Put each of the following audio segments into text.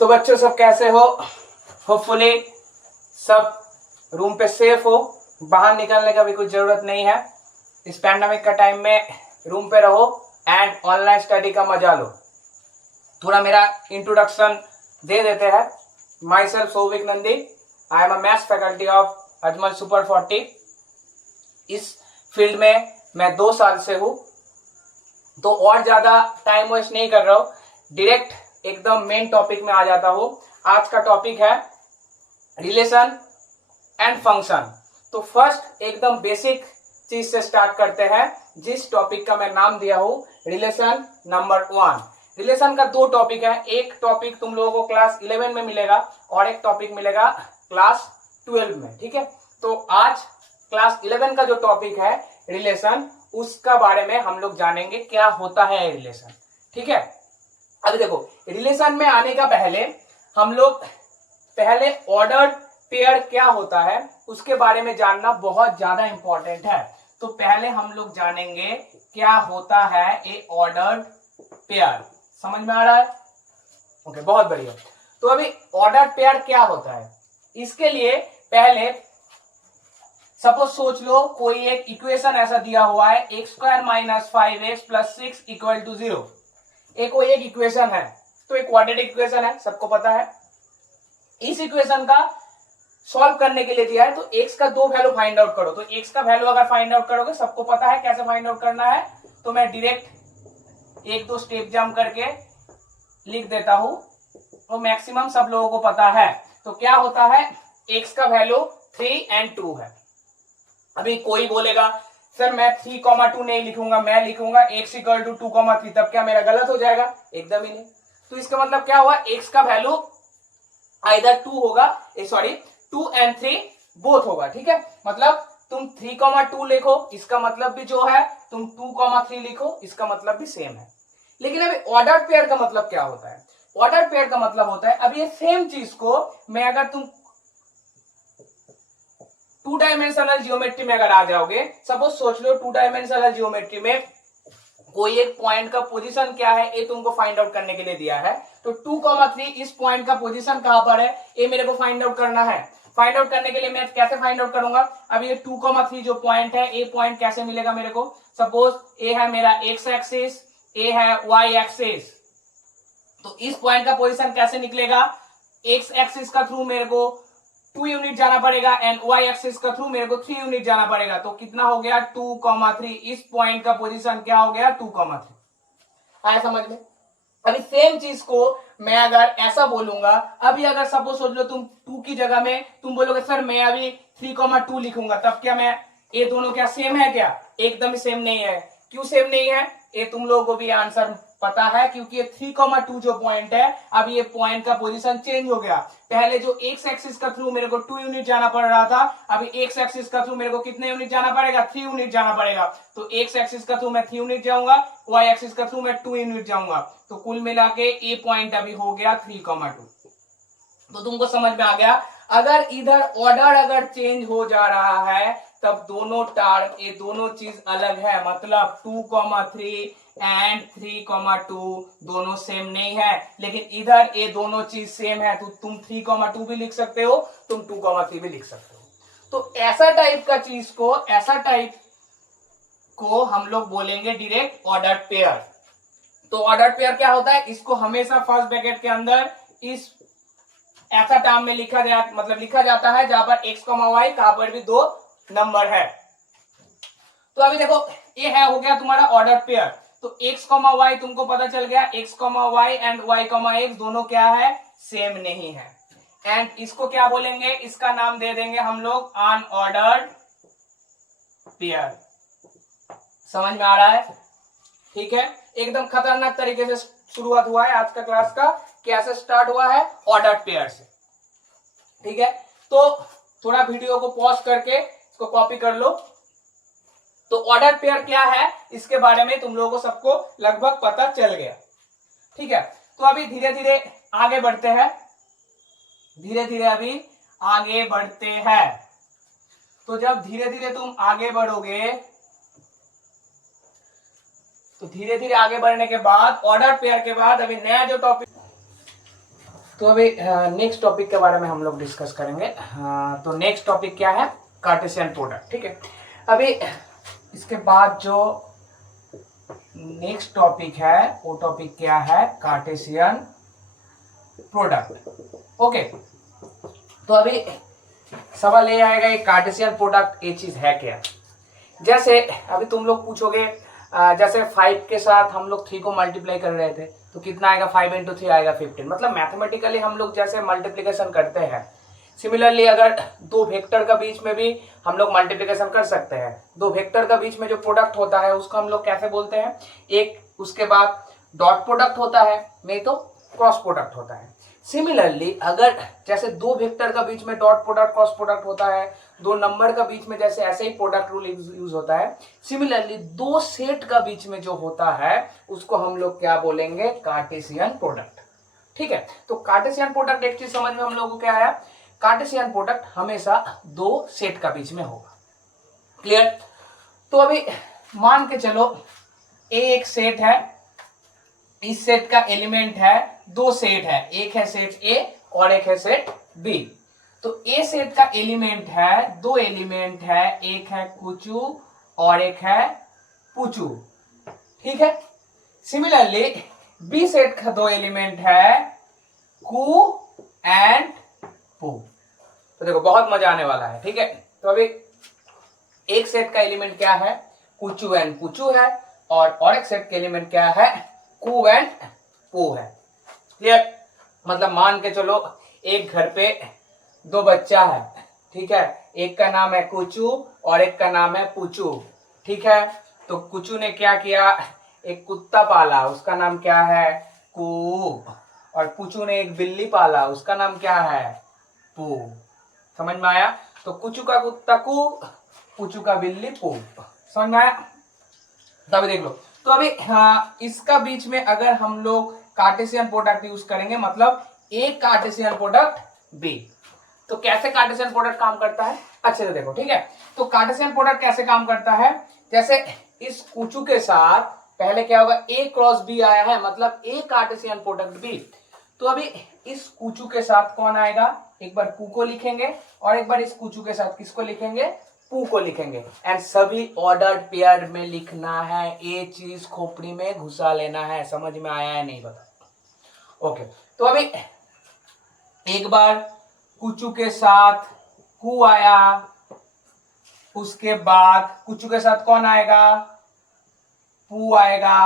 तो बच्चों सब कैसे हो? होपफुली सब रूम पे सेफ हो, बाहर निकलने का भी कुछ जरूरत नहीं है। इस पैंडेमिक का टाइम में रूम पे रहो एंड ऑनलाइन स्टडी का मजा लो। थोड़ा मेरा इंट्रोडक्शन दे देते हैं। My self Souvik Nandi, I am a maths faculty of Ajmal super 40। इस फील्ड में मैं 2 साल से हूँ, तो और ज्यादा टाइम वेस्ट नहीं कर रहा हूँ, डायरेक्ट एकदम मेन टॉपिक में आ जाता हूँ। आज का टॉपिक है रिलेशन एंड फंक्शन। तो फर्स्ट एकदम बेसिक चीज से स्टार्ट करते हैं, जिस टॉपिक का मैं नाम दिया हूँ रिलेशन नंबर 1। रिलेशन का 2 टॉपिक है, एक टॉपिक तुम लोगों को क्लास 11 में मिलेगा और एक टॉपिक मिलेगा क्लास 12 में। ठीक है, तो आज क्लास 11 का जो टॉपिक है रिलेशन, उसका बारे में हम लोग जानेंगे क्या होता है रिलेशन। ठीक है, अभी देखो रिलेशन में आने का पहले हम लोग पहले ऑर्डर्ड पेयर क्या होता है उसके बारे में जानना बहुत ज्यादा इंपॉर्टेंट है। तो पहले हम लोग जानेंगे क्या होता है ए ऑर्डर्ड पेयर। समझ में आ रहा है? ओके, बहुत बढ़िया। तो अभी ऑर्डर्ड पेयर क्या होता है, इसके लिए पहले सपोज सोच लो कोई एक इक्वेशन ऐसा दिया हुआ है x² - 5x + 6 = 0। कोई एक इक्वेशन है, तो एक क्वाड्रेटिक इक्वेशन है, सबको पता है। इस इक्वेशन का सॉल्व करने के लिए दिया है, तो x का 2 वैल्यू फाइंड आउट करो। तो x का वैल्यू अगर फाइंड आउट करोगे, सबको पता है कैसे फाइंड आउट करना है, तो मैं डायरेक्ट 1-2 स्टेप जंप करके लिख देता हूं, तो मैक्सिमम सब लोगों को पता है। तो क्या होता है, x का वैल्यू 3 और 2 है। अभी कोई बोलेगा सर मैं 3,2 नहीं लिखूंगा, मैं लिखूंगा x = 2,3, तब क्या मेरा गलत हो जाएगा? एकदम ही नहीं। तो इसका मतलब क्या हुआ, x का वैल्यू आइदर 2 होगा, 2 और 3 बोथ होगा। ठीक है, मतलब तुम 3,2 लिखो, इसका मतलब भी जो है तुम 2,3 लिखो, इसका मतलब भी सेम है। लेकिन अभी ऑर्डर्ड पेयर का मतलब क्या होता है? ऑर्डर्ड पेयर का मतलब होता है, अब ये सेम चीज को मैं अगर तुम 2 डायमेंशनल जियोमेट्री में अगर आ जाओगे, सपोज सोच लो 2 डायमेंशनल जियोमेट्री में कोई एक पॉइंट का पोजीशन क्या है ये तुमको फाइंड आउट करने के लिए दिया है। तो 2,3 इस पॉइंट का पोजीशन कहां पर है ये मेरे को फाइंड आउट करना है। फाइंड आउट करने के लिए मैं कैसे फाइंड आउट करूंगा, अब ये 2,3 जो पॉइंट है, ये पॉइंट कैसे मिलेगा मेरे को? सपोज ए है मेरा एक्स एक्सिस, ए है वाई एक्सिस, तो इस पॉइंट का पोजीशन कैसे निकलेगा? एक्स एक्सिस का थ्रू मेरे को 2 यूनिट जाना पड़ेगा एंड वाई एक्सिस का थ्रू मेरे को 3 यूनिट जाना पड़ेगा। तो कितना हो गया? 2,3। इस पॉइंट का पोजीशन क्या हो गया? 2,3। आया समझ में? अभी सेम चीज को मैं अगर ऐसा बोलूंगा, अभी अगर सपोज सोच लो तुम 2 की जगह में तुम बोलोगे सर मैं अभी 3,2 लिखूंगा, तब क्या मैं ये दोनों क्या सेम है? क्या एकदम ही सेम नहीं है। क्यों सेम नहीं है? ये तुम लोगों को भी आंसर पता है, क्योंकि ये 3,2 जो पॉइंट है, अब ये पॉइंट का पोजीशन चेंज हो गया। पहले जो एक्स एक्सिस का थ्रू मेरे को 2 यूनिट जाना पड़ रहा था, अभी एक्स एक्सिस का थ्रू मेरे को कितने यूनिट जाना पड़ेगा? 3 यूनिट जाना पड़ेगा। तो एक्स एक्सिस का थ्रू मैं 3 यूनिट जाऊंगा, वाई एक्सिस का थ्रू मैं 2 यूनिट जाऊंगा, तो कुल मिला के ए पॉइंट अभी हो गया 3,2। तो तुमको समझ में आ गया, अगर इधर ऑर्डर अगर चेंज हो जा रहा है तब दोनों टर्म, ये दोनों चीज अलग है। मतलब 2,3 एंड 3,2 दोनों सेम नहीं है, लेकिन इधर ये दोनों चीज सेम है। तो तुम 3,2 भी लिख सकते हो, तुम 2,3 भी लिख सकते हो। तो ऐसा टाइप का चीज को, ऐसा टाइप को हम लोग बोलेंगे डायरेक्ट ऑर्डर्ड पेयर। तो ऑर्डर्ड पेयर क्या होता है, इसको हमेशा फर्स्ट ब्रैकेट के अंदर इस ऐसा टर्म में लिखा जाता है जहां पर x, y कहां पर भी 2 नंबर है। तो अभी देखो ये है हो गया तुम्हारा ऑर्डर पेयर। तो x, y तुमको पता चल गया, x, y and y, x दोनों क्या है? सेम नहीं है। एंड इसको क्या बोलेंगे? इसका नाम दे देंगे हम लोग अनऑर्डर्ड पेयर। समझ में आ रहा है? ठीक है, एकदम खतरनाक तरीके से शुरुआत हुआ है आज का क्लास का। कैसे स्टार्ट हुआ है? ऑर्डर्ड पेयर से। ठीक है, तो थोड़ा वीडियो को पॉज करके इसको कॉपी कर लो। तो ऑर्डर पेयर क्या है इसके बारे में तुम लोगों को सबको लगभग पता चल गया। ठीक है, तो अभी धीरे धीरे आगे बढ़ते हैं, धीरे धीरे अभी आगे बढ़ते हैं। तो जब धीरे धीरे तुम आगे बढ़ोगे, तो धीरे धीरे आगे बढ़ने के बाद ऑर्डर पेयर के बाद अभी नया जो टॉपिक तो अभी नेक्स्ट टॉपिक के बारे में हम लोग डिस्कस करेंगे। तो नेक्स्ट टॉपिक क्या है, कार्टेशियन प्रोडक्ट। ठीक है, अभी इसके बाद जो नेक्स्ट टॉपिक है वो टॉपिक क्या है, कार्टेशियन प्रोडक्ट। ओके, तो अभी सवाल ये आएगा ये कार्टेशियन प्रोडक्ट ये चीज है क्या। जैसे अभी तुम लोग पूछोगे जैसे 5 के साथ हम लोग 3 को मल्टीप्लाई कर रहे थे तो कितना आएगा, 5 × 3 आएगा 15। मतलब मैथमेटिकली हम लोग जैसे मल्टीप्लिकेशन करते हैं, सिमिलरली अगर दो वेक्टर का बीच में भी हम लोग मल्टीप्लिकेशन कर सकते हैं। दो वेक्टर का बीच में जो प्रोडक्ट होता है उसको हम लोग कैसे बोलते हैं, एक उसके बाद डॉट प्रोडक्ट होता है, नहीं तो क्रॉस प्रोडक्ट होता है। सिमिलरली अगर जैसे दो वेक्टर का बीच में डॉट प्रोडक्ट क्रॉस प्रोडक्ट होता है, दो नंबर का बीच में जैसे ऐसे ही प्रोडक्ट रूल यूज होता है, सिमिलरली दो सेट का बीच में जो होता है उसको हम लोग क्या बोलेंगे, कार्टेशियन प्रोडक्ट। ठीक है, तो कार्टेशियन प्रोडक्ट एक चीज समझ में हम लोगों को क्या है, कार्टेशियन प्रोडक्ट हमेशा दो सेट का बीच में होगा। क्लियर। तो अभी मान के चलो ए एक सेट है, इस सेट का एलिमेंट है, दो सेट है, एक है सेट ए और एक है सेट बी। तो ए सेट का एलिमेंट है, दो एलिमेंट है, एक है कुचू और एक है पुचू। ठीक है, सिमिलरली बी सेट का दो एलिमेंट है, कू एंड पू। तो देखो बहुत मजा आने वाला है। ठीक है, तो अभी एक सेट का एलिमेंट क्या है, कुचू एंड पुचू है, और एक सेट का एलिमेंट क्या है, कू एंड पू है। क्लियर। मतलब मान के चलो एक घर पे दो बच्चा है, ठीक है, एक का नाम है कुचू और एक का नाम है पुचू। ठीक है, तो कुचू ने क्या किया, एक कुत्ता पाला, उसका नाम क्या है, कू, और पुचू ने एक बिल्ली पाला, उसका नाम क्या है, पू। समझ में आया। तो कुचू का कुत्ता कू, पुचू का बिल्ली पू। समझ में आया। तो अभी देख लो, तो अभी इसका बीच में अगर हम लोग कार्टेशियन प्रोडक्ट यूज करेंगे, मतलब ए कार्टेशियन प्रोडक्ट बी, तो कैसे कार्टेशियन प्रोडक्ट काम करता है अच्छे से देखो। ठीक है, तो कार्टेशियन प्रोडक्ट कैसे काम करता है, जैसे इस कुचू के साथ पहले क्या होगा, ए क्रॉस बी आया है, मतलब ए कार्टेशियन प्रोडक्ट बी। तो अभी इस कुचू के साथ कौन आएगा, एक बार कू को लिखेंगे और एक बार इस कुचू के साथ किसको लिखेंगे, पू को लिखेंगे, एंड सभी ऑर्डर्ड पेयर में लिखना है, ये चीज खोपड़ी में घुसा लेना है। समझ में आया है नहीं बता। ओके, तो अभी एक बार कुचू के साथ कू आया, उसके बाद कुचू के साथ कौन आएगा, पू आएगा।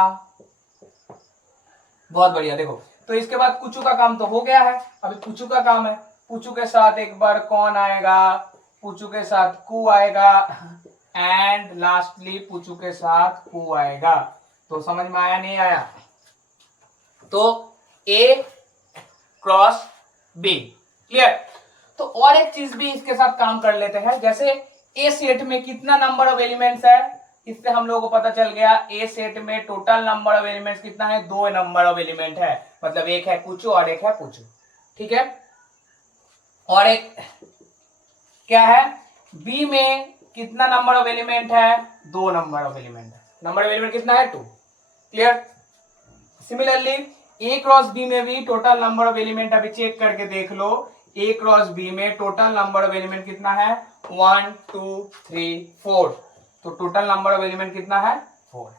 बहुत बढ़िया। देखो, तो इसके बाद कुचू का काम तो हो गया है, अभी पुचू का काम है। पुचू के साथ एक बार कौन आएगा, पुचू के साथ कू आएगा, एंड लास्टली पुचू के साथ पू आएगा। तो समझ में आया नहीं आया। तो ए क्रॉस बी। क्लियर। तो और एक चीज भी इसके साथ काम कर लेते हैं, जैसे ए सेट में कितना नंबर ऑफ एलिमेंट्स है, इससे हम लोगों को पता चल गया ए सेट में टोटल नंबर ऑफ एलिमेंट्स कितना है, 2 नंबर ऑफ एलिमेंट है, मतलब एक है कुचू और एक है पुचू। ठीक है, और एक क्या है, बी में कितना नंबर ऑफ एलिमेंट है, 2 नंबर ऑफ एलिमेंट है, नंबर ऑफ एलिमेंट कितना है, 2। क्लियर। सिमिलरली ए क्रॉस बी में भी टोटल नंबर ऑफ एलिमेंट अभी चेक करके देख लो, ए क्रॉस बी में टोटल नंबर ऑफ एलिमेंट कितना है, 1 2 3 4। तो टोटल नंबर ऑफ एलिमेंट कितना है, 4।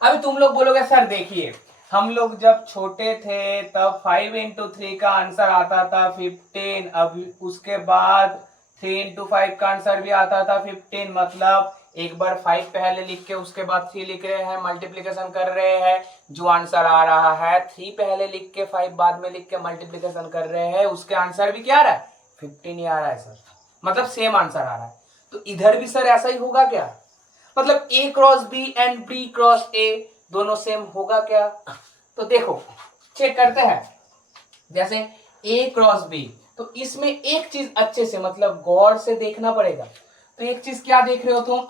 अभी तुम लोग बोलोगे सर देखिए हम लोग जब छोटे थे तब 5 × 3 का आंसर आता था 15, अब उसके बाद 3 × 5 का आंसर भी आता था 15। मतलब एक बार 5 पहले लिख के उसके बाद 3 लिख रहे हैं, मल्टीप्लिकेशन कर रहे हैं, जो आंसर आ रहा है 3 पहले लिख के 5 बाद में लिख के मल्टीप्लिकेशन कर रहे हैं, उसके आंसर भी क्या आ रहा है, 15 ही आ रहा है सर। मतलब सेम आंसर आ रहा है। तो इधर भी सर ऐसा ही होगा क्या, मतलब A cross B and B cross A दोनों सेम होगा क्या। तो देखो चेक करते हैं, जैसे ए क्रॉस बी, तो इसमें एक चीज अच्छे से मतलब गौर से देखना पड़ेगा। तो एक चीज क्या देख रहे हो तुम,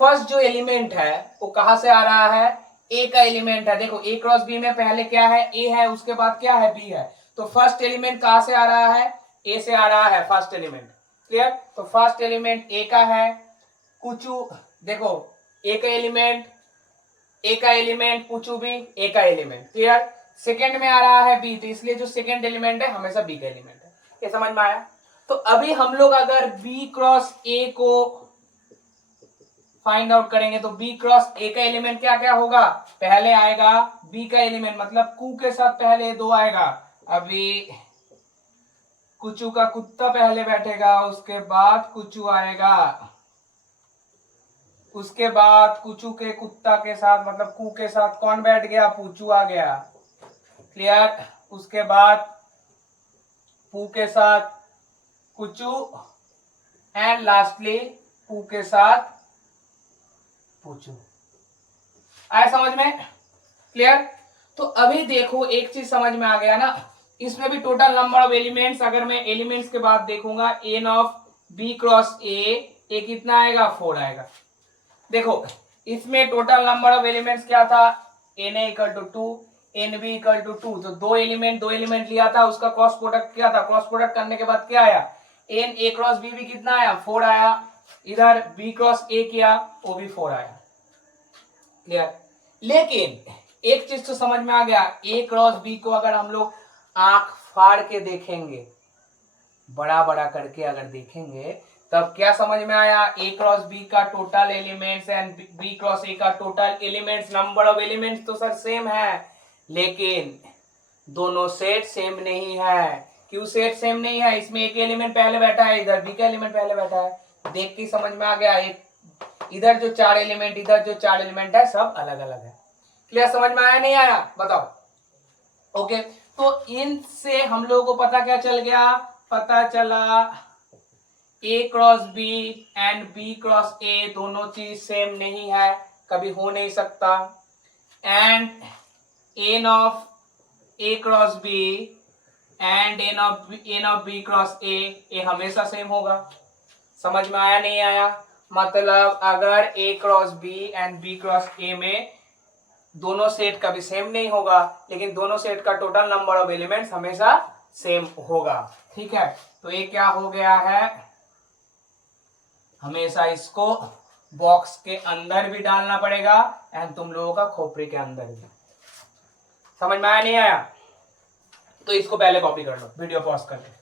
फर्स्ट जो एलिमेंट है वो कहां से आ रहा है, ए का एलिमेंट है। देखो ए क्रॉस बी में पहले क्या है, ए है, उसके बाद क्या है, बी है। तो फर्स्ट एलिमेंट कहां से आ रहा है, ए से आ रहा है फर्स्ट एलिमेंट। क्लियर। तो फर्स्ट एलिमेंट ए का है, कुचू देखो ए का एलिमेंट पुचू भी ए का एलिमेंट। क्लियर। सेकेंड में आ रहा है बी, तो इसलिए जो सेकेंड एलिमेंट है हमेशा बी का एलिमेंट है। ये समझ में आया? तो अभी हम लोग अगर बी क्रॉस ए को फाइंड आउट करेंगे तो बी क्रॉस ए का एलिमेंट क्या क्या होगा? पहले आएगा बी का एलिमेंट, मतलब कू के साथ पहले 2 आएगा। अभी कुचू का कुत्ता पहले बैठेगा, उसके बाद कुचू आएगा, उसके बाद कुचू के कुत्ता के साथ मतलब कू के साथ कौन बैठ गया? पूचू आ गया। क्लियर? उसके बाद पू के साथ कुचू एंड लास्टली पू के साथ पूछू। आया समझ में? क्लियर? तो अभी देखो एक चीज समझ में आ गया ना, इसमें भी टोटल नंबर ऑफ एलिमेंट्स, अगर मैं एलिमेंट्स के बाद देखूंगा n of B cross A कितना आएगा? 4 आएगा। देखो इसमें टोटल नंबर ऑफ एलिमेंट्स क्या था? N A equal to 2, n B equal to 2, तो दो एलिमेंट लिया था, उसका क्रॉस प्रोडक्ट किया था। क्रॉस प्रोडक्ट करने के बाद क्या आया? एन ए क्रॉस बी भी कितना आया? 4 आया। इधर बी क्रॉस ए किया, वो भी 4 आया। क्लियर? लेकिन एक चीज तो समझ में आ गया, ए क्रॉस बी को अगर हम लोग आंख फाड़ के देखेंगे, बड़ा बड़ा करके अगर देखेंगे, तब क्या समझ में आया? ए क्रॉस बी का total elements and B cross A का total elements, number of elements तो सर सेम है, लेकिन दोनों सेट सेम नहीं है। क्यों सेट सेम नहीं है? इसमें एक एलिमेंट पहले बैठा है, इधर बी का एलिमेंट पहले बैठा है। देख के समझ में आ गया, एक इधर जो 4 एलिमेंट, इधर जो 4 एलिमेंट है, सब अलग अलग है। क्लियर? समझ में आया नहीं आया? बताओ। ओके, तो इनसे हम लोगों को पता क्या चल गया? पता चला A cross B and B cross A दोनों चीज सेम नहीं है, कभी हो नहीं सकता। And N of A cross B and N of B cross A हमेशा सेम होगा। समझ में आया नहीं आया? मतलब अगर A cross B and B cross A में दोनों सेट कभी सेम नहीं होगा, लेकिन दोनों सेट का टोटल नंबर ऑफ एलिमेंट्स हमेशा सेम होगा। ठीक है, तो ये क्या हो गया है? हमेशा इसको बॉक्स के अंदर भी डालना पड़ेगा एंड तुम लोगों का खोपड़ी के अंदर भी। समझ में आया नहीं आया? तो इसको पहले कॉपी कर लो, वीडियो पॉज करके।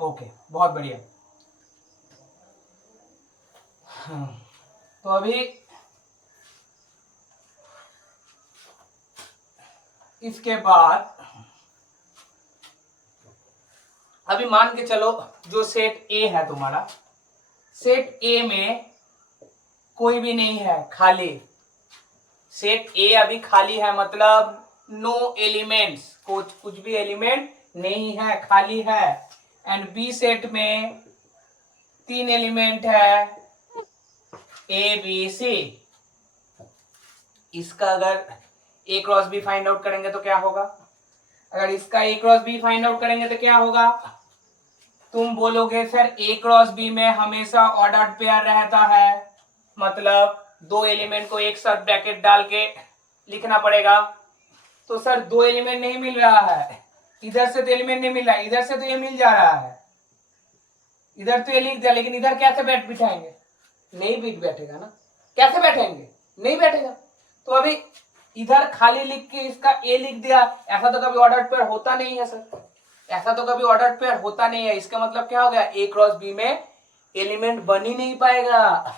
ओके, बहुत बढ़िया। तो अभी इसके बाद अभी मान के चलो जो सेट ए है तुम्हारा, सेट ए में कोई भी नहीं है, खाली। सेट ए अभी खाली है, मतलब नो एलिमेंट्स, कुछ भी एलिमेंट नहीं है, खाली है। एंड बी सेट में 3 एलिमेंट है, ए बी सी। इसका अगर A cross B find out करेंगे तो क्या होगा? अगर इसका A cross B find out करेंगे तो क्या होगा? तुम बोलोगे सर ए क्रॉस बी में हमेशा ऑर्डर्ड पेयर रहता है, मतलब 2 एलिमेंट को एक साथ ब्रैकेट डाल के लिखना पड़ेगा। तो सर 2 एलिमेंट नहीं मिल रहा है, इधर से तो एलिमेंट नहीं मिल रहा है, इधर से तो ये मिल जा रहा है, इधर तो ये लिख दिया, लेकिन इधर कैसे बिठाएंगे? नहीं बैठेगा ना। कैसे बैठेंगे? नहीं बैठेगा। तो अभी इधर खाली लिख के इसका ए लिख दिया, ऐसा तो कभी ऑर्डर्ड पेयर होता नहीं है सर, ऐसा तो कभी ऑर्डर्ड पेयर होता नहीं है। इसका मतलब क्या हो गया? ए क्रॉस बी में एलिमेंट बन ही नहीं पाएगा,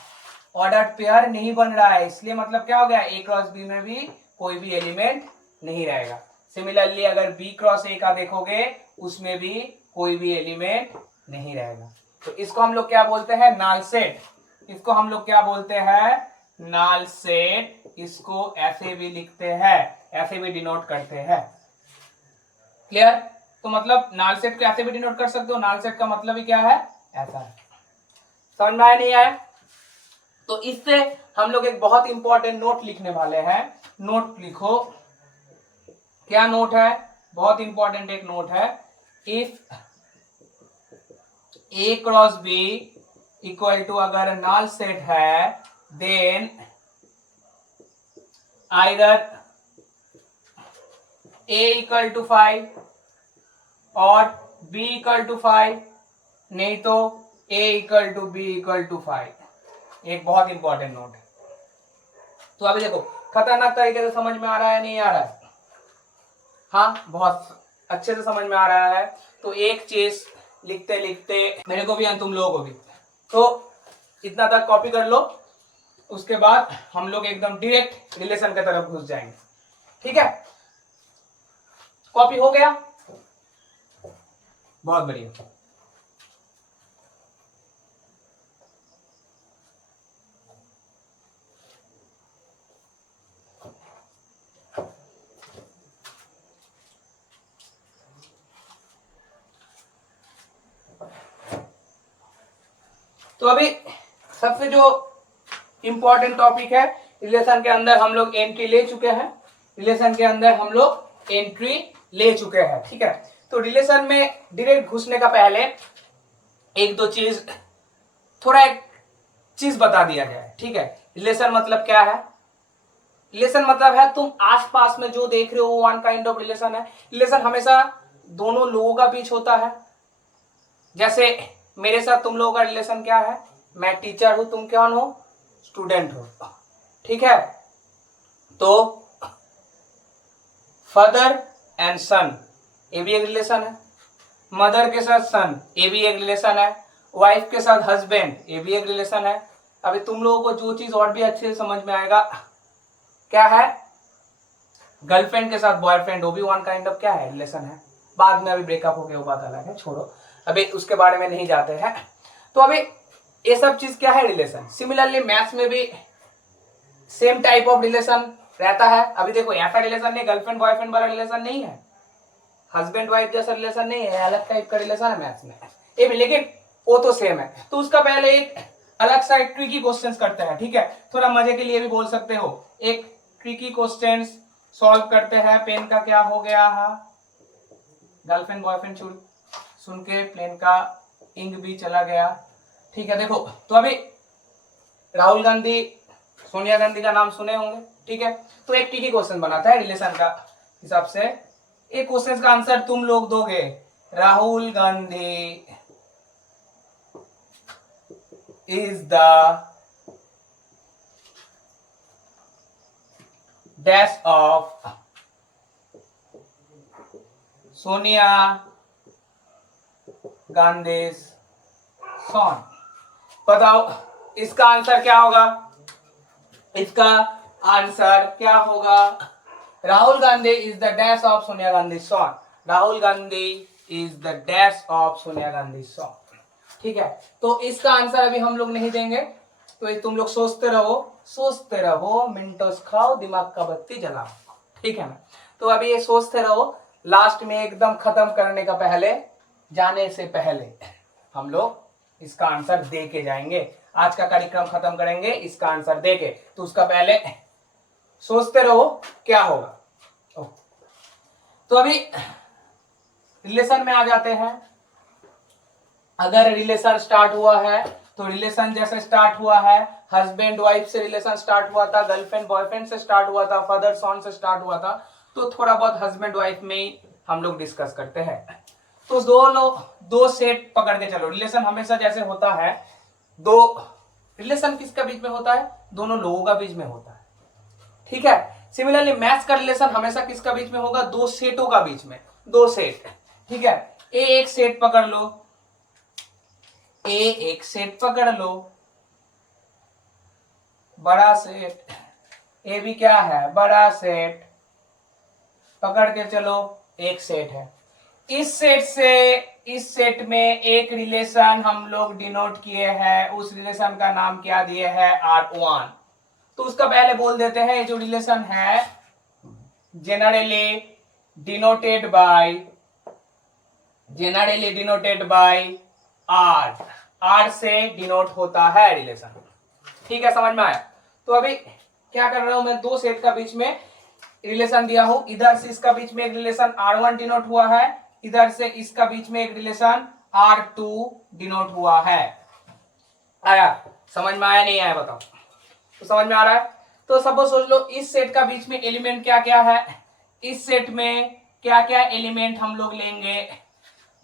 ऑर्डर्ड पेयर नहीं बन रहा है, इसलिए मतलब क्या हो गया? ए क्रॉस बी में भी कोई भी एलिमेंट नहीं रहेगा। सिमिलरली अगर बी क्रॉस ए का देखोगे, उसमें भी कोई भी एलिमेंट नहीं रहेगा। तो इसको हम लोग क्या बोलते हैं? Null set. इसको हम लोग क्या बोलते हैं? Null set. इसको ऐसे भी लिखते हैं, ऐसे भी डिनोट करते हैं। क्लियर? तो मतलब नल सेट को ऐसे भी डिनोट कर सकते हो। नल सेट का मतलब ही क्या है? ऐसा है। समझ में आया नहीं आया? तो इससे हम लोग एक बहुत इंपॉर्टेंट नोट लिखने वाले हैं। नोट लिखो। क्या नोट है? बहुत इंपॉर्टेंट एक नोट है। If A cross B equal to अगर नल सेट है, then either A equal to 5 और बी इक्वल टू 5, नहीं तो A equal to B equal to 5। एक बहुत इंपॉर्टेंट नोट है। तो अभी देखो खतरनाक तरीके से समझ में आ रहा है नहीं आ रहा है? हाँ, बहुत अच्छे से समझ में आ रहा है। तो एक चीज लिखते लिखते मेरे को भी और तुम लोगों को भी, तो इतना तक कॉपी कर लो। उसके बाद हम लोग एकदम डायरेक्ट रिलेशन की तरफ घुस जाएंगे। ठीक है, कॉपी हो गया? बहुत बढ़िया। तो अभी सबसे जो इंपॉर्टेंट टॉपिक है, रिलेशन के अंदर हम लोग एंट्री ले चुके हैं। रिलेशन के अंदर हम लोग एंट्री ले चुके हैं। ठीक है, तो रिलेशन में डायरेक्ट घुसने का पहले एक दो चीज, थोड़ा एक चीज बता दिया जाए। ठीक है, रिलेशन मतलब क्या है? रिलेशन मतलब है तुम आसपास में जो देख रहे हो वन काइंड ऑफ रिलेशन है। रिलेशन हमेशा दोनों लोगों का बीच होता है। जैसे मेरे साथ तुम लोगों का रिलेशन क्या है? मैं टीचर हूं, तुम कौन हो? स्टूडेंट हो। ठीक है, तो फादर एंड सन, ये भी एक रिलेशन है। मदर के साथ सन, ये भी एक रिलेशन है। वाइफ के साथ हस्बैंड, ये भी एक रिलेशन है। अभी तुम लोगों को जो चीज और भी अच्छे से समझ में आएगा, क्या है? गर्लफ्रेंड के साथ बॉयफ्रेंड, वो भी वन काइंड ऑफ क्या है? रिलेशन है। बाद में अभी ब्रेकअप हो गया, वो बात अलग है, छोड़ो, अभी उसके बारे में नहीं जाते हैं। तो अभी ये सब चीज क्या है? रिलेशन। सिमिलरली मैथ्स में भी सेम टाइप ऑफ रिलेशन रहता है। अभी देखो, ऐसा रिलेशन नहीं, गर्लफ्रेंड बॉयफ्रेंड वाला रिलेशन नहीं है, हस्बैंड वाइफ जैसा रिलेशन नहीं है, अलग टाइप का रिलेशन है मैथ्स में ये भी, लेकिन वो तो सेम है। तो उसका पहले एक अलग सा एक ट्रिकी क्वेश्चंस करते हैं। ठीक है, थोड़ा मजे के लिए भी बोल सकते हो। एक ट्रिकी क्वेश्चंस सॉल्व करते हैं। पेन का क्या हो गया है? गर्लफ्रेंड बॉयफ्रेंड सुन के प्लेन का इंक भी चला गया। ठीक है, देखो तो अभी राहुल गांधी सोनिया गांधी का नाम सुने होंगे। ठीक है, तो एक ट्रिकी क्वेश्चन बनाता है रिलेशन का हिसाब से। एक क्वेश्चन का आंसर तुम लोग दोगे, Rahul Gandhi is the dash of Sonia Gandhi son. बताओ इसका आंसर क्या होगा? इसका आंसर क्या होगा? Rahul Gandhi is the dash of Sonia Gandhi son. Rahul Gandhi is the dash of Sonia Gandhi son. ठीक है, तो इसका आंसर अभी हम लोग नहीं देंगे, तो ये तुम लोग सोचते रहो, मिंटोस खाओ, दिमाग का बत्ती जलाओ। ठीक है ना? तो अभी ये सोचते रहो, लास्ट में एकदम खत्म करने का पहले, जाने से पहले हम लोग इसका आंसर दे के जाएंगे। आज का कार्यक्रम खत्म करेंगे इसका आंसर दे के, तो उसका पहले सोचते रहो क्या होगा। तो अभी रिलेशन में आ जाते हैं। अगर रिलेशन स्टार्ट हुआ है, तो रिलेशन जैसे स्टार्ट हुआ है, हस्बैंड वाइफ से रिलेशन स्टार्ट हुआ था, गर्लफ्रेंड बॉयफ्रेंड से स्टार्ट हुआ था, फादर सन से स्टार्ट हुआ था, तो थोड़ा बहुत हस्बैंड वाइफ में ही हम लोग डिस्कस करते हैं। तो दो सेट पकड़ के चलो। रिलेशन हमेशा जैसे होता है, दो रिलेशन किसका बीच में होता है? दोनों लोगों का बीच में होता है। ठीक है, सिमिलरली मैथ्स का रिलेशन हमेशा किसका बीच में होगा? दो सेटों का बीच में, दो सेट। ठीक है, ए एक सेट पकड़ लो, ए एक सेट पकड़ लो, बड़ा सेट, ए भी क्या है? बड़ा सेट, पकड़ के चलो, एक सेट है। इस सेट से इस सेट में एक रिलेशन हम लोग डिनोट किए हैं, उस रिलेशन का नाम क्या दिए है? R1। तो उसका पहले बोल देते हैं, ये जो रिलेशन है generally denoted by R। R से डिनोट होता है रिलेशन। ठीक है, समझ में आया? तो अभी क्या कर रहा हूं मैं? दो सेट का बीच में रिलेशन दिया हूं, इधर से इसका बीच में एक रिलेशन R1 डिनोट हुआ है, इधर से इसका बीच में एक रिलेशन R2 डिनोट हुआ है। आया समझ में? आया नहीं आया बताओ? तो समझ में आ रहा है? तो सपोज सोच लो, इस सेट का बीच में एलिमेंट क्या क्या है, इस सेट में क्या क्या एलिमेंट हम लोग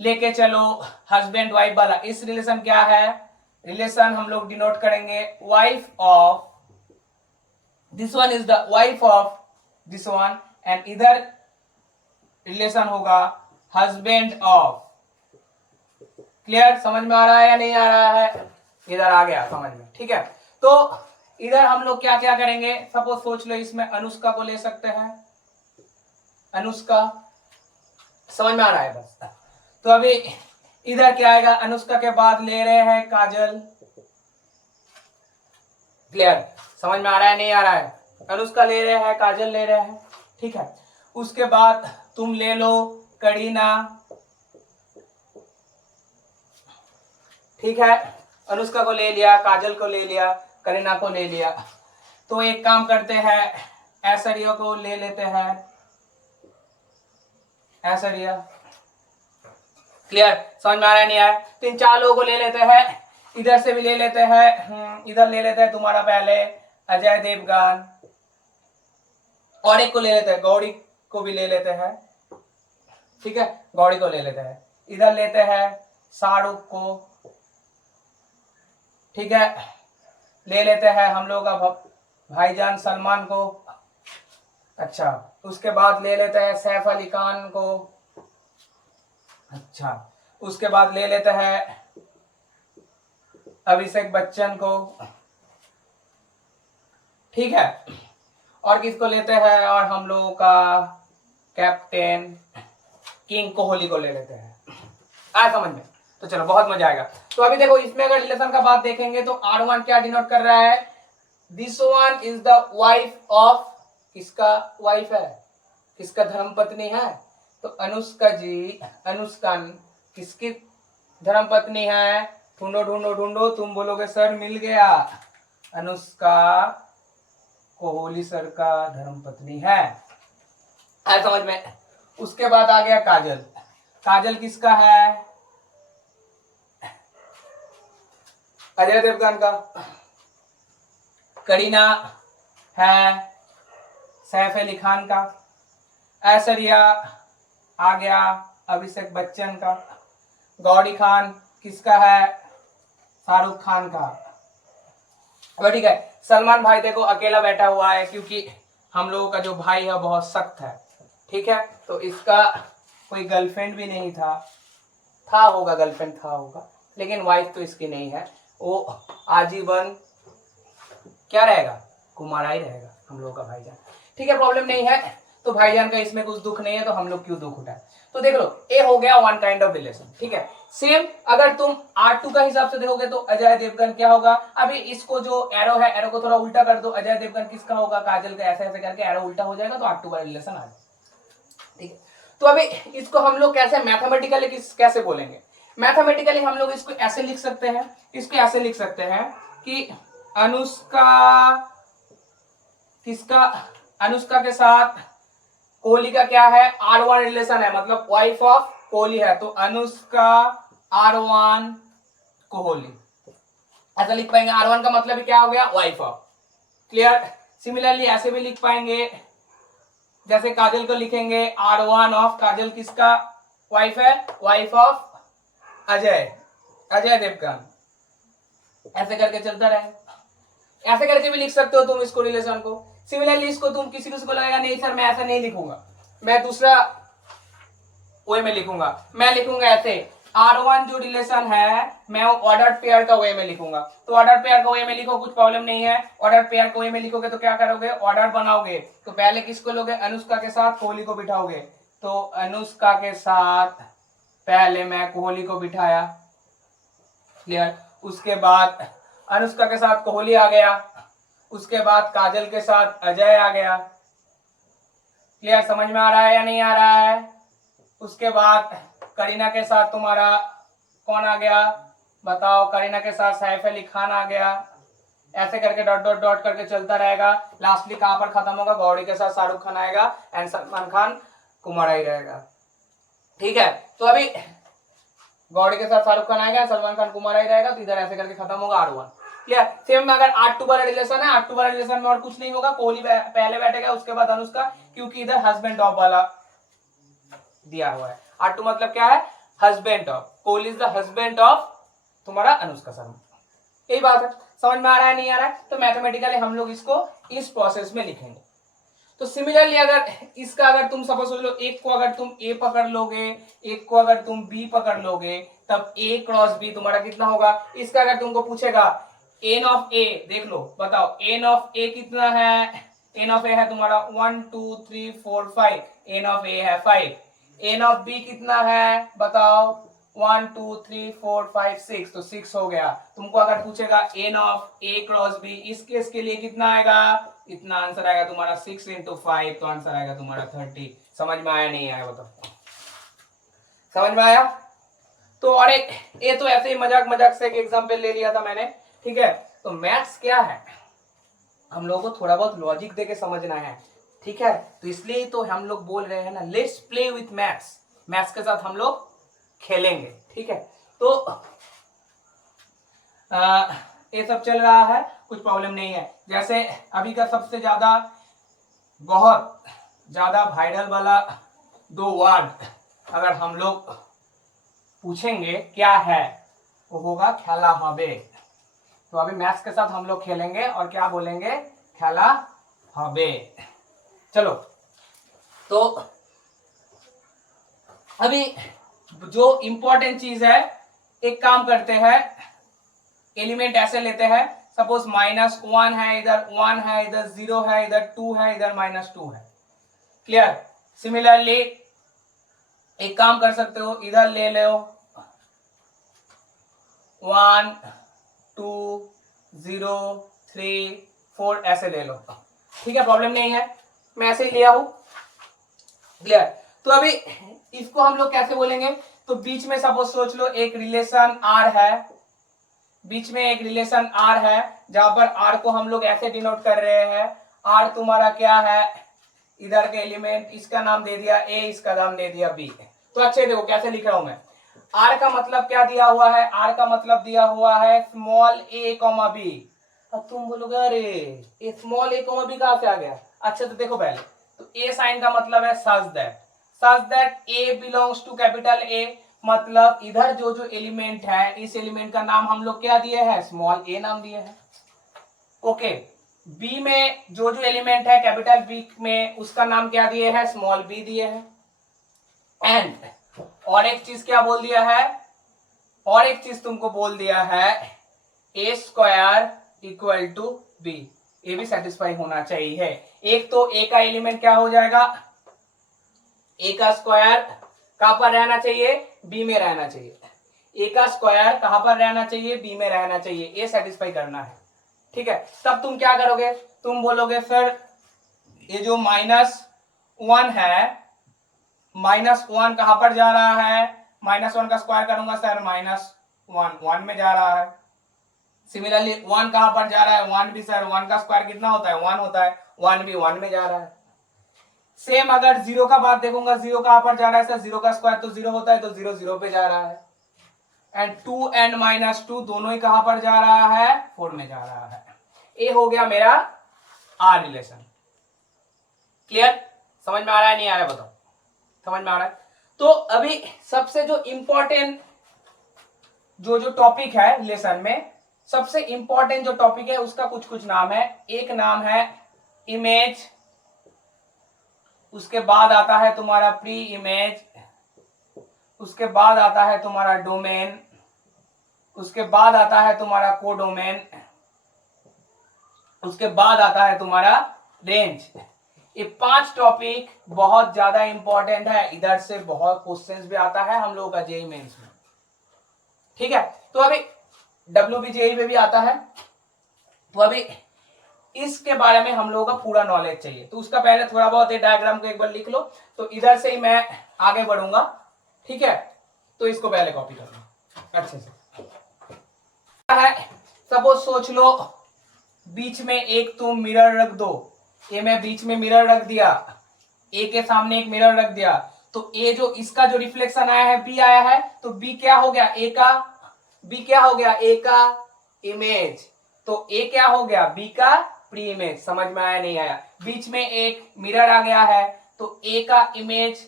लेके चलो, हस्बैंड वाइफ वाला। इस रिलेशन क्या है? रिलेशन हम लोग डिनोट करेंगे wife of this one is the wife of this one, and इधर रिलेशन होगा हस्बैंड ऑफ। क्लियर, समझ में आ रहा है या नहीं आ रहा है? इधर आ गया समझ में, ठीक है। तो इधर हम लोग क्या क्या करेंगे, सपोज सोच लो इसमें अनुष्का को ले सकते हैं, अनुष्का, समझ में आ रहा है बस। तो अभी इधर क्या आएगा, अनुष्का के बाद ले रहे हैं काजल। क्लियर, समझ में आ रहा है नहीं आ रहा है? अनुष्का ले रहे हैं, काजल ले रहे हैं, ठीक है। उसके बाद तुम ले लो करीना, ठीक है। अनुष्का को ले लिया, काजल को ले लिया, करीना को ले लिया। तो एक काम करते हैं, ऐश्वर्या को ले लेते हैं, ऐश्वर्या। क्लियर, समझ में आ रहा है नहीं आया? तो इन चार लोगों को ले लेते हैं, इधर से भी ले लेते हैं, इधर ले लेते हैं तुम्हारा पहले अजय देवगन, और एक को ले लेते हैं गौरी को भी ले लेते हैं, ठीक है, गौरी को ले लेते हैं। इधर लेते हैं शाहरुख को, ठीक है। ले लेते हैं हम लोग का भाईजान सलमान को, अच्छा। उसके बाद ले लेते हैं सैफ अली खान को, अच्छा। उसके बाद ले लेते हैं अभिषेक बच्चन को, ठीक है। और किसको लेते हैं, और हम लोगों का कैप्टन किंग कोहली को ले लेते हैं। आया समझ में? तो चलो बहुत मजा आएगा। तो अभी देखो इसमें अगर रिलेशन का बात देखेंगे तो R1 क्या डिनोट कर रहा है, this one is the wife of, किसका वाइफ है, किसका धर्मपत्नी है, तो अनुष्का जी, अनुष्का किसकी धर्मपत्नी है, ढूंढो ढूंढो ढूंढो, तुम बोलोगे सर मिल गया, अनुष्का कोहली सर का धर्मपत्नी है। आया समझ में? उसके बाद आ गया काजल, काजल किसका है, अजय देवगन का। करीना है सैफ अली खान का। ऐश्वर्या आ गया अभिषेक बच्चन का। गौरी खान किसका है, शाहरुख खान का। अब ठीक है, सलमान भाई देखो अकेला बैठा हुआ है क्योंकि हम लोगों का जो भाई है बहुत सख्त है, ठीक है। तो इसका कोई गर्लफ्रेंड भी नहीं था होगा, गर्लफ्रेंड था होगा, लेकिन वाइफ तो इसकी नहीं है। वो आजीवन क्या रहेगा, कुमारा ही रहेगा हम लोगों का भाईजान, ठीक है। प्रॉब्लम नहीं है, तो भाईजान का इसमें कुछ दुख नहीं है, तो हम लोग क्यों दुख उठाए। तो देख लो ए हो गया वन काइंड ऑफ रिलेशन, ठीक है। सेम अगर तुम R2 का हिसाब से देखोगे तो अजय देवगन क्या होगा, अभी इसको जो एरो है, एरो को थोड़ा उल्टा कर दो, अजय देवगन किसका होगा, काजल का, ऐसे ऐसे करके एरो उल्टा हो जाएगा तो R2 का रिलेशन आ जाएगा, ठीक है। तो अभी इसको हम लोग कैसे मैथमेटिकली कैसे बोलेंगे, मैथमेटिकली हम लोग इसको ऐसे लिख सकते हैं, इसको ऐसे लिख सकते हैं कि अनुष्का किसका, अनुष्का के साथ कोहली का क्या है, R1 रिलेशन है, मतलब वाइफ ऑफ कोहली है, तो अनुष्का R1 कोहली, ऐसा लिख पाएंगे। R1 का मतलब क्या हो गया, वाइफ ऑफ। क्लियर, सिमिलरली ऐसे भी लिख पाएंगे, जैसे काजल को लिखेंगे R1 ऑफ, काजल किसका वाइफ है, वाइफ ऑफ अजय देवगन, ऐसे करके चलता रहेगा। ऐसे करके भी लिख सकते हो तुम इसको, रिलेशन को। सिमिलरली इसको तुम किसी को लगेगा नहीं सर मैं ऐसा नहीं लिखूंगा, मैं दूसरा वे में लिखूंगा, मैं लिखूंगा ऐसे, R1 जो रिलेशन है मैं वो ऑर्डर पेयर का वे में लिखूंगा। तो ऑर्डर पेयर का वे में लिखो, कुछ प्रॉब्लम नहीं है। ऑर्डर पेयर का वे में लिखोगे तो क्या करोगे, ऑर्डर बनाओगे, तो पहले किसको लोगे, अनुष्का के साथ कोहली को बिठाओगे, तो अनुष्का के साथ पहले मैं कोहली को बिठाया, क्लियर। उसके बाद अनुष्का के साथ कोहली आ गया, उसके बाद काजल के साथ अजय आ गया, क्लियर, समझ में आ रहा है या नहीं आ रहा है। उसके बाद करीना के साथ तुम्हारा कौन आ गया बताओ, करीना के साथ सैफ अली खान आ गया, ऐसे करके डॉट डॉट डॉट करके चलता रहेगा। लास्टली कहां पर खत्म होगा, गौरी के साथ शाहरुख खान आएगा एंड सलमान खान कुमार ही रहेगा, ठीक है। तो अभी गौरी के साथ शाहरुख खान आएगा, सलमान खान कुमार ही रहेगा, तो इधर ऐसे करके खत्म होगा R1, क्लियर। सेम में अगर R2 वाला रिलेशन है, R2 वाला रिलेशन में और कुछ नहीं होगा, कोहली पहले बैठेगा, उसके बाद अनुष्का, क्योंकि इधर हस्बैंड ऑफ वाला दिया हुआ है। R2 मतलब क्या है, husband of, Kohli is the husband of तुम्हारा अनुष्का शर्मा, यही बात है। समझ में आ रहा है नहीं आ रहा है? तो मैथमेटिकली हम लोग इसको इस प्रोसेस में लिखेंगे। तो सिमिलरली अगर इसका अगर तुम सपोज सोच लो, एक को अगर तुम ए पकड़ लोगे, एक को अगर तुम बी पकड़ लोगे, तब ए क्रॉस बी तुम्हारा कितना होगा। इसका अगर तुमको पूछेगा एन ऑफ ए, देख लो बताओ एन ऑफ ए कितना है। एन ऑफ ए है तुम्हारा 1 2 3 4 5, एन ऑफ ए है 5। एन ऑफ बी कितना है बताओ, 1 2 3 4 5 6, तो 6 हो गया। तुमको अगर पूछेगा n of A cross B, इस केस के लिए कितना आएगा, इतना आंसर आएगा तुम्हारा 6 into 5, तो आंसर आएगा तुम्हारा 30। समझ में आया नहीं आया बताओ, समझ में आया? तो और एक ये तो ऐसे ही मजाक मजाक से एक एग्जांपल ले लिया था मैंने, ठीक है। तो मैथ्स क्या है, हम लोगों को थोड़ा बहुत लॉजिक देके समझना है, ठीक है। तो इसलिए तो हम लोग बोल रहे हैं ना, let's play with maths, maths के साथ हम लोग खेलेंगे, ठीक है। तो ये सब चल रहा है, कुछ प्रॉब्लम नहीं है। जैसे अभी का सबसे ज्यादा बहुत ज्यादा वायरल वाला 2 वर्ड अगर हम लोग पूछेंगे क्या है, वो होगा खेला हबे। तो अभी मैथ्स के साथ हम लोग खेलेंगे और क्या बोलेंगे, खेला हबे। चलो, तो अभी जो इंपॉर्टेंट चीज है, एक काम करते हैं, एलिमेंट ऐसे लेते हैं, सपोज -1 है, इधर 1 है, इधर 0 है, इधर 2 है, इधर -2 है। क्लियर? सिमिलरली एक काम कर सकते हो, इधर ले लो 1 2 0 3 4 ऐसे ले लो, ठीक है, प्रॉब्लम नहीं है, मैं ऐसे ही लिया हूं। क्लियर? तो अभी इसको हम लोग कैसे बोलेंगे, तो बीच में सपोज सोच लो एक रिलेशन आर है, बीच में एक रिलेशन आर है, जहां पर आर को हम लोग ऐसे डिनोट कर रहे हैं, आर तुम्हारा क्या है, इधर के एलिमेंट, इसका नाम दे दिया ए, इसका नाम दे दिया बी। तो अच्छे देखो कैसे लिख रहा हूं मैं, आर का मतलब क्या दिया हुआ है, आर का मतलब दिया हुआ है स्मॉल ए कॉमा बी। अब तुम बोलोगे अरे ये स्मॉल ए कॉमा बी कहां से आ गया। अच्छा तो देखो पहले, तो ए साइन का मतलब है such that a belongs to capital A, मतलब इधर जो जो एलिमेंट है, इस एलिमेंट का नाम हम लोग क्या दिए हैं, स्मॉल ए नाम दिए हैं। ओके, बी में जो जो एलिमेंट है कैपिटल बी में, उसका नाम क्या दिए हैं, स्मॉल बी दिए हैं। एंड और एक चीज क्या बोल दिया है, और एक चीज तुमको बोल दिया है, ए स्क्वायर इक्वल टू बी, ये भी सेटिस्फाई होना चाहिए। एक तो ए का एलिमेंट क्या हो जाएगा, ए का स्क्वायर कहां पर रहना चाहिए, बी में रहना चाहिए। ए का स्क्वायर कहां पर रहना चाहिए, बी में रहना चाहिए, ये सेटिस्फाई करना है, ठीक है। तब तुम क्या करोगे, तुम बोलोगे सर ये जो -1 है, -1 कहां पर जा रहा है, -1 का स्क्वायर करूंगा सर -1 1 में जा रहा है। सिमिलरली 1 कहां पर जा रहा है, 1 भी सर 1 का स्क्वायर कितना होता है, 1 होता है, 1 भी 1 में जा रहा है। सेम अगर 0 का बात देखूंगा, 0 कहां पर जा रहा है सर, 0 का स्क्वायर तो 0 होता है, तो 0 0 पे जा रहा है। एंड 2 एंड -2 दोनों ही कहां पर जा रहा है, 4 में जा रहा है। ये हो गया मेरा आर रिलेशन। क्लियर? समझ में आ रहा है नहीं आ रहा है बताओ, समझ में आ रहा है? तो अभी सबसे जो इंपॉर्टेंट जो टॉपिक है रिलेशन में, सबसे इंपॉर्टेंट जो टॉपिक है उसका कुछ नाम है। एक नाम है इमेज, उसके बाद आता है तुम्हारा प्री इमेज, उसके बाद आता है तुम्हारा डोमेन, उसके बाद आता है तुम्हारा कोडोमेन, उसके बाद आता है तुम्हारा रेंज। ये 5 टॉपिक बहुत ज्यादा इंपॉर्टेंट है, इधर से बहुत क्वेश्चंस भी आता है हम लोगों का जेईई मेंस में, ठीक है। तो अभी WBJEE में भी आता है, तो अभी इसके बारे में हम लोगों का पूरा नॉलेज चाहिए। तो उसका पहले थोड़ा बहुत ये डायग्राम को एक बार लिख लो, तो इधर से ही मैं आगे बढ़ूंगा, ठीक है। तो इसको पहले कॉपी कर लो अच्छे से। है सपोज सोच लो बीच में एक तुम मिरर रख दो, ये मैं बीच में मिरर रख दिया, ए के सामने एक मिरर रख दिया, तो ए जो इसका जो रिफ्लेक्शन आया है बी आया है, तो बी क्या हो गया, ए का, बी क्या हो गया, ए का इमेज, तो ए क्या हो गया, बी का प्री इमेज। समझ में आया नहीं आया? बीच में एक मिरर आ गया है, तो ए का इमेज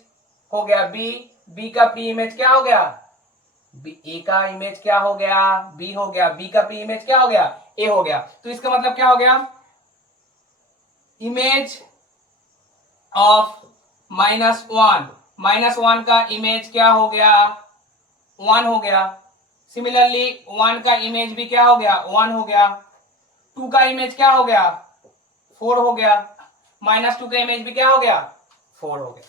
हो गया बी, बी का प्री इमेज क्या हो गया, ए का इमेज क्या हो गया, बी हो गया, बी का प्री इमेज क्या हो गया, ए हो गया। तो इसका मतलब क्या हो गया, इमेज ऑफ -1, -1 का इमेज क्या हो गया, 1 हो गया। सिमिलरली 1 का इमेज भी क्या हो गया, 1 हो गया। 2 का इमेज क्या हो गया, 4 हो गया। -2 का इमेज भी क्या हो गया, 4 हो गया।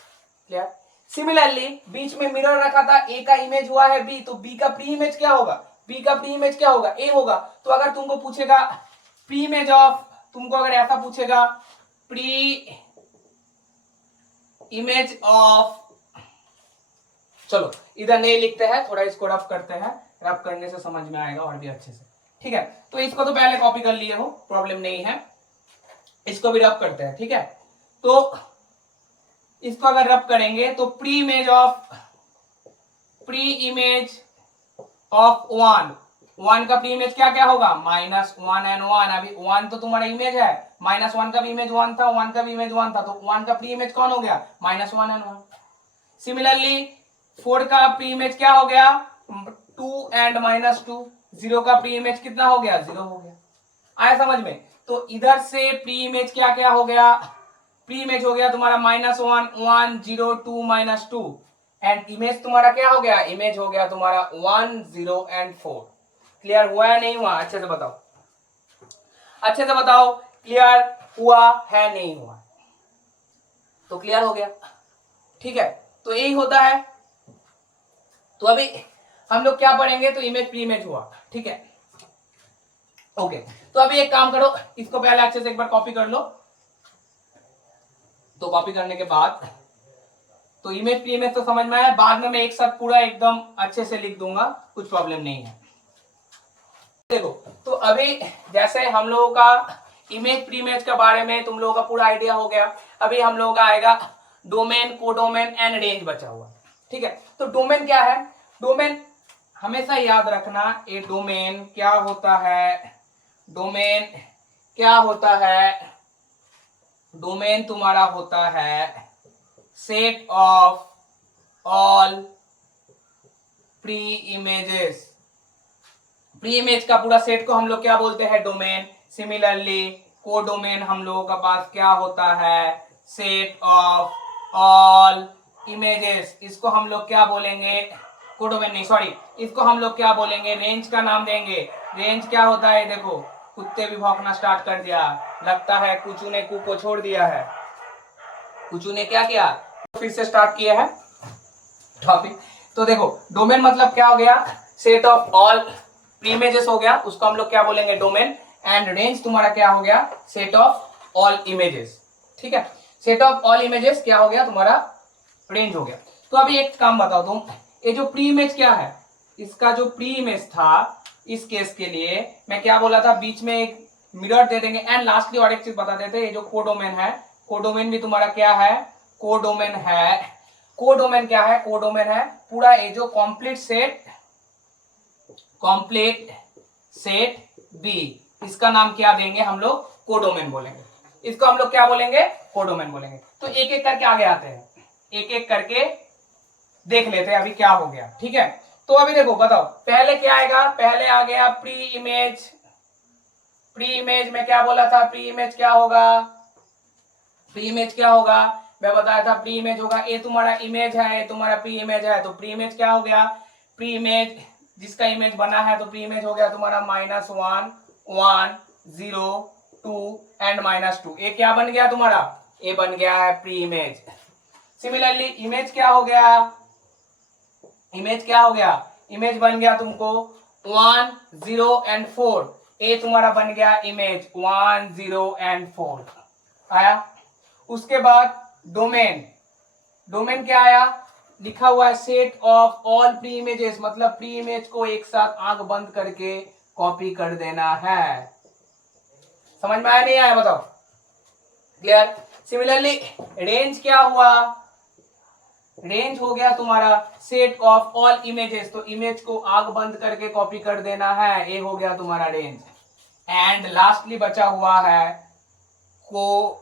क्लियर। सिमिलरली बीच में मिरर रखा था, ए का इमेज हुआ है बी, तो बी का प्री इमेज क्या होगा, बी का प्री इमेज क्या होगा, ए होगा। तो अगर तुमको पूछेगा प्री इमेज ऑफ, तुमको अगर ऐसा पूछेगा प्री इमेज ऑफ, चलो इधर नहीं लिखते हैं, थोड़ा इसको रफ करते हैं, रफ करने से समझ में आएगा और भी अच्छे से। ठीक है, तो इसको तो पहले कॉपी कर लिए हो, प्रॉब्लम नहीं है, इसको भी रफ करते हैं। ठीक है, तो इसको अगर रफ करेंगे तो प्री इमेज ऑफ वन का प्री इमेज क्या क्या होगा, -1 एंड 1। अभी 1 तो तुम्हारा इमेज है, -1 का भी इमेज 1 था, 1 का भी इमेज 1 था, तो 1 का प्री इमेज कौन हो गया, -1 एंड 1। सिमिलरली 4 का प्री इमेज क्या हो गया, 2 एंड -2। 0 का प्री इमेज कितना हो गया, 0 हो गया। आया समझ में। तो इधर से प्री इमेज क्या क्या हो गया, प्री इमेज हो गया तुम्हारा -1 1 0 2 -2, एंड इमेज तुम्हारा क्या हो गया, इमेज हो गया तुम्हारा 1 0 एंड 4। क्लियर हुआ या नहीं हुआ, अच्छे से बताओ, अच्छे से बताओ, क्लियर हुआ है नहीं हुआ, तो क्लियर हो गया। ठीक है, तो यही होता है। तो अभी हम लोग क्या पढ़ेंगे, तो इमेज प्री इमेज हुआ। ठीक है, ओके। तो अभी एक काम करो, इसको पहले अच्छे से एक बार कॉपी कर लो। तो कॉपी करने के बाद तो इमेज प्री इमेज तो समझ में आया, बाद में मैं एक साथ पूरा एकदम अच्छे से लिख दूंगा, कुछ प्रॉब्लम नहीं है। देखो, तो अभी जैसे हम लोगों का इमेज प्री इमेज के बारे में तुम लोगों का पूरा आइडिया हो गया। अभी हम लोगों का आएगा डोमेन, कोडोमेन एंड रेंज बचा हुआ। ठीक है, तो डोमेन क्या है, डोमेन हमेशा याद रखना, ये डोमेन क्या होता है, डोमेन क्या होता है, डोमेन तुम्हारा होता है set of all pre images. Pre image का पूरा सेट को हम लोग क्या बोलते हैं, डोमेन। सिमिलरली कोडोमेन हम लोगों का पास क्या होता है, सेट ऑफ ऑल इमेजेस। इसको हम लोग क्या बोलेंगे, कोडोमेन नहीं, सॉरी, इसको हम लोग क्या बोलेंगे, रेंज का नाम देंगे। रेंज क्या होता है, देखो कुत्ते भी भौंकना स्टार्ट कर दिया, लगता है कुचू ने कू को छोड़ दिया है। कुचू ने क्या किया, फिर से स्टार्ट किया है टॉपिक। तो देखो डोमेन मतलब क्या हो गया, set of all pre images हो गया, उसको हम लोग क्या बोलेंगे, डोमेन। एंड रेंज तुम्हारा क्या हो गया, सेट ऑफ ऑल इमेजेस। ठीक है, सेट ऑफ ऑल इमेजेस क्या हो गया तुम्हारा, रेंज हो गया। तो अभी एक काम बताओ तुम, ये जो प्री इमेज क्या है, इसका जो प्री इमेज था, इस केस के लिए मैं क्या बोला था, बीच में एक मिरर दे देंगे। एंड लास्टली और एक चीज बता देते, ये जो कोडोमेन है, कोडोमेन भी तुम्हारा क्या है, कोडोमेन है। कोडोमेन क्या है, कोडोमेन है पूरा ये जो कंप्लीट सेट बी, इसका नाम क्या देंगे हम लोग, कोडोमेन बोलेंगे। इसको हम लोग क्या बोलेंगे, कोडोमेन बोलेंगे। तो एक एक करके आगे आते हैं, एक एक करके देख लेते हैं अभी क्या हो गया। ठीक है, तो अभी देखो बताओ, पहले क्या आएगा, पहले आ गया प्री इमेज। प्री इमेज में क्या बोला था, प्री इमेज क्या होगा, प्री इमेज क्या होगा, मैं बताया था प्री इमेज होगा, ये तुम्हारा इमेज है, ये तुम्हारा प्री इमेज है, तो प्री इमेज क्या हो गया, प्री इमेज जिसका इमेज बना है, तो प्री इमेज हो गया तुम्हारा -1 1 0 2 एंड -2। ये क्या बन गया तुम्हारा, ये बन गया है प्री इमेज। सिमिलरली इमेज क्या हो गया, इमेज क्या हो गया, इमेज बन गया तुमको 1 0 एंड 4। ये तुम्हारा बन गया इमेज 1 0 एंड 4 आया। उसके बाद डोमेन, डोमेन क्या आया, लिखा हुआ है set of all pre images, मतलब प्री इमेज को एक साथ आंख बंद करके कॉपी कर देना है। समझ में आया नहीं आया बताओ, क्लियर। सिमिलरली रेंज क्या हुआ, रेंज हो गया तुम्हारा सेट ऑफ ऑल इमेजेस, तो इमेज को आंख बंद करके कॉपी कर देना है, ये हो गया तुम्हारा रेंज। एंड लास्टली बचा हुआ है को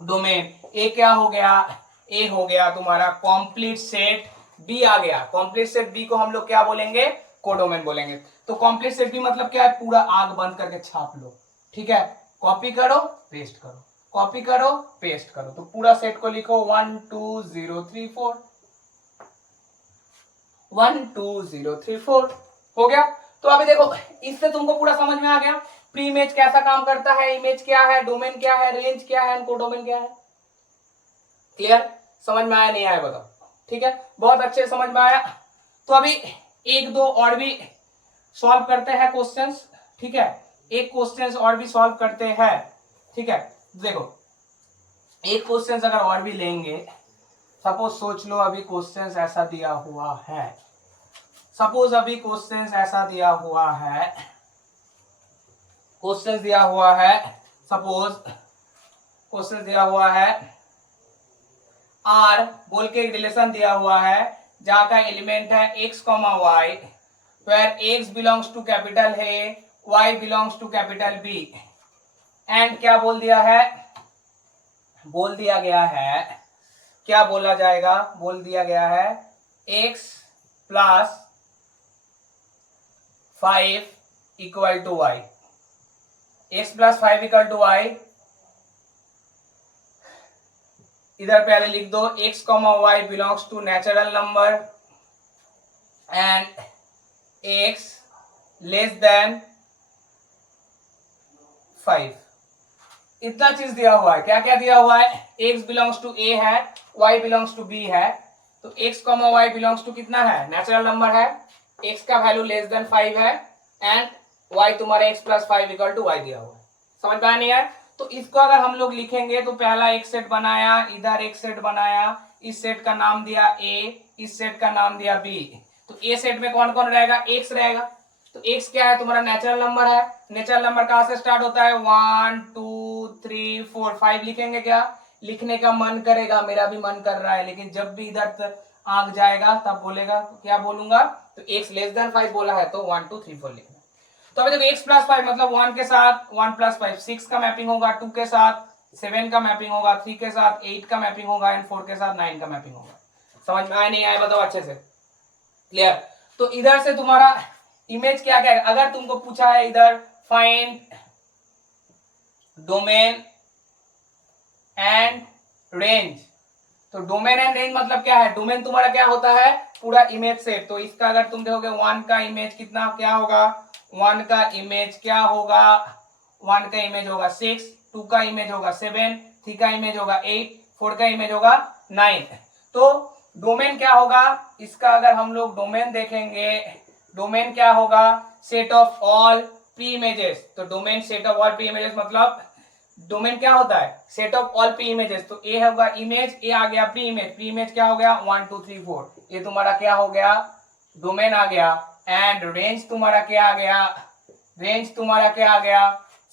डोमेन, ए क्या हो गया, ए हो गया तुम्हारा कंप्लीट सेट बी आ गया। कंप्लीट सेट बी को हम लोग क्या बोलेंगे, कोडोमेन बोलेंगे। तो कॉम्प्लेक्स सेट भी मतलब क्या है, पूरा आग बंद करके छाप लो, ठीक है, कॉपी करो पेस्ट करो, कॉपी करो पेस्ट करो। तो पूरा सेट को लिखो 1 2 0 3 4, 1 2 0 3 4 हो गया। तो अभी देखो इससे तुमको पूरा समझ में आ गया प्री इमेज कैसा काम करता है, इमेज क्या है, डोमेन क्या है, रेंज क्या है, कोडोमेन क्या है। क्लियर, समझ में आया नहीं आया बताओ। ठीक है, बहुत अच्छे समझ में आया। तो अभी एक दो और भी सॉल्व करते हैं क्वेश्चंस, ठीक है, एक क्वेश्चंस और भी सॉल्व करते हैं, ठीक है। देखो एक क्वेश्चंस अगर और भी लेंगे, सपोज सोच लो अभी क्वेश्चंस ऐसा दिया हुआ है, सपोज अभी क्वेश्चंस ऐसा दिया हुआ है, क्वेश्चंस दिया हुआ है, सपोज क्वेश्चन दिया हुआ है आर बोल के एक रिलेशन दिया हुआ है जहां का एलिमेंट है x, y, where x belongs to capital है, y belongs to capital B, and क्या बोल दिया है, बोल दिया गया है, क्या बोला जाएगा, बोल दिया गया है x plus 5 equal to y, x plus 5 equal to y, इधर पहले लिख दो x, y belongs to natural number and x less than 5। इतना चीज दिया हुआ है, क्या क्या दिया हुआ है, x बिलोंग्स टू a है, y बिलोंग्स टू b है, तो x, y बिलोंग्स टू कितना है, नेचुरल नंबर है, x का वैल्यू लेस देन 5 है एंड y तुम्हारा x plus 5 equal to y दिया हुआ है। समझ में नहीं है, तो इसको अगर हम लोग लिखेंगे तो पहला एक सेट बनाया, इधर एक सेट बनाया, इस सेट का नाम दिया a, इस सेट का नाम दिया b। तो a सेट में कौन कौन रहेगा, x रहेगा, तो x क्या है तुम्हारा नेचुरल नंबर है, नेचुरल नंबर कहां से स्टार्ट होता है 1 2 3 4 5 लिखेंगे, क्या लिखने का मन करेगा, मेरा भी मन कर रहा है, लेकिन जब भी इधर आग जाएगा तब बोलेगा, तो क्या बोलूंगा, तो x लेस देन 5 बोला है तो 1 2 3 4 लिखना। तो अभी देखो x प्लस 5 मतलब 1 के साथ 1 प्लस 5 6 का मैपिंग होगा, 2 के साथ 7 का मैपिंग होगा, 3 के साथ 8 का मैपिंग होगा एंड 4 के साथ 9 का मैपिंग होगा। समझ में आया नहीं आया बताओ अच्छे से, क्लियर। तो इधर से तुम्हारा इमेज क्या क्या है, अगर तुमको पूछा है इधर फाइंड डोमेन एंड रेंज, तो डोमेन एंड रेंज मतलब क्या है, डोमेन तुम्हारा क्या होता है, पूरा इमेज सेट। तो इसका अगर तुम देखोगे 1 का इमेज कितना क्या होगा, 1 का इमेज क्या होगा, 1 का इमेज होगा 6, 2 का इमेज होगा 7, 3 का इमेज होगा 8, 4 का इमेज होगा 9। तो डोमेन क्या होगा, इसका अगर हम लोग डोमेन देखेंगे, डोमेन क्या होगा, set of all P images. तो domain set of all P images मतलब डोमेन क्या होता है, set of all P images. तो ए होगा इमेज, ए आ गया प्री इमेज, प्री इमेज क्या हो गया 1 2 3 4, ये तुम्हारा क्या हो गया डोमेन आ गया, एंड रेंज तुम्हारा क्या आ गया, रेंज तुम्हारा क्या आ गया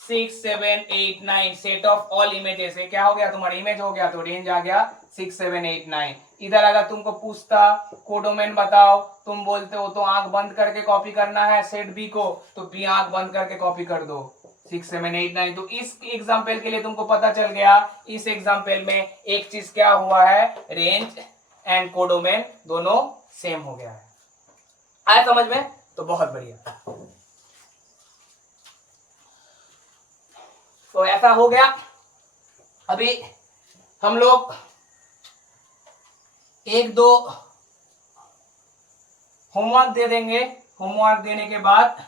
6 7 8 9, सेट ऑफ ऑल इमेजेस, ये क्या हो गया तुम्हारा इमेज हो गया, तो रेंज आ गया 6 7 8 9। इधर अगर तुमको पूछता कोडोमेन बताओ, तुम बोलते हो तो आंख बंद करके कॉपी करना है सेट बी को, तो बी आंख बंद करके कॉपी कर दो 6 7 8 9। तो इस एग्जाम्पल के लिए तुमको पता चल गया, इस एग्जाम्पल में एक चीज क्या हुआ है, रेंज एंड कोडोमेन दोनों सेम हो गया है। आया समझ में, तो बहुत बढ़िया। तो ऐसा हो गया। अभी हम लोग एक दो होमवर्क दे देंगे, होमवर्क देने के बाद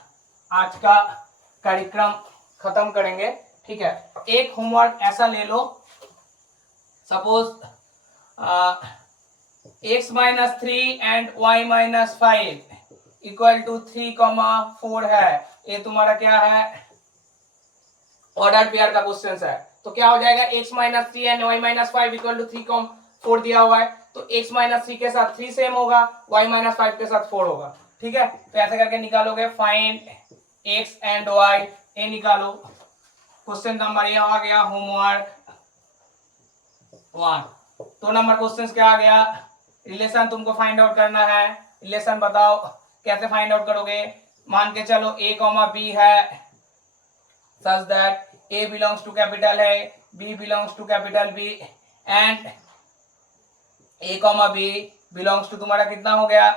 आज का कार्यक्रम खत्म करेंगे, ठीक है। एक होमवर्क ऐसा ले लो, suppose x minus 3 and y minus 5 equal to 3,4 है, ये तुम्हारा क्या है ऑर्डर पेयर का क्वेश्चन है। तो क्या हो जाएगा x minus 3 and y minus 5 equal to 3,4 दिया हुआ है, तो x माइनस 3 के साथ 3 सेम होगा, y माइनस 5 के साथ 4 होगा, ठीक है। तो ऐसे करके निकालोगे फाइंड x एंड y, ये निकालो। क्वेश्चन नंबर ये आ गया होमवर्क 1। 2 नंबर क्वेश्चन क्या आ गया, रिलेशन तुमको फाइंड आउट करना है, रिलेशन बताओ कैसे फाइंड आउट करोगे। मान के चलो a b है such that a belongs to capital है, b belongs to capital b and a b belongs to तुम्हारा कितना हो गया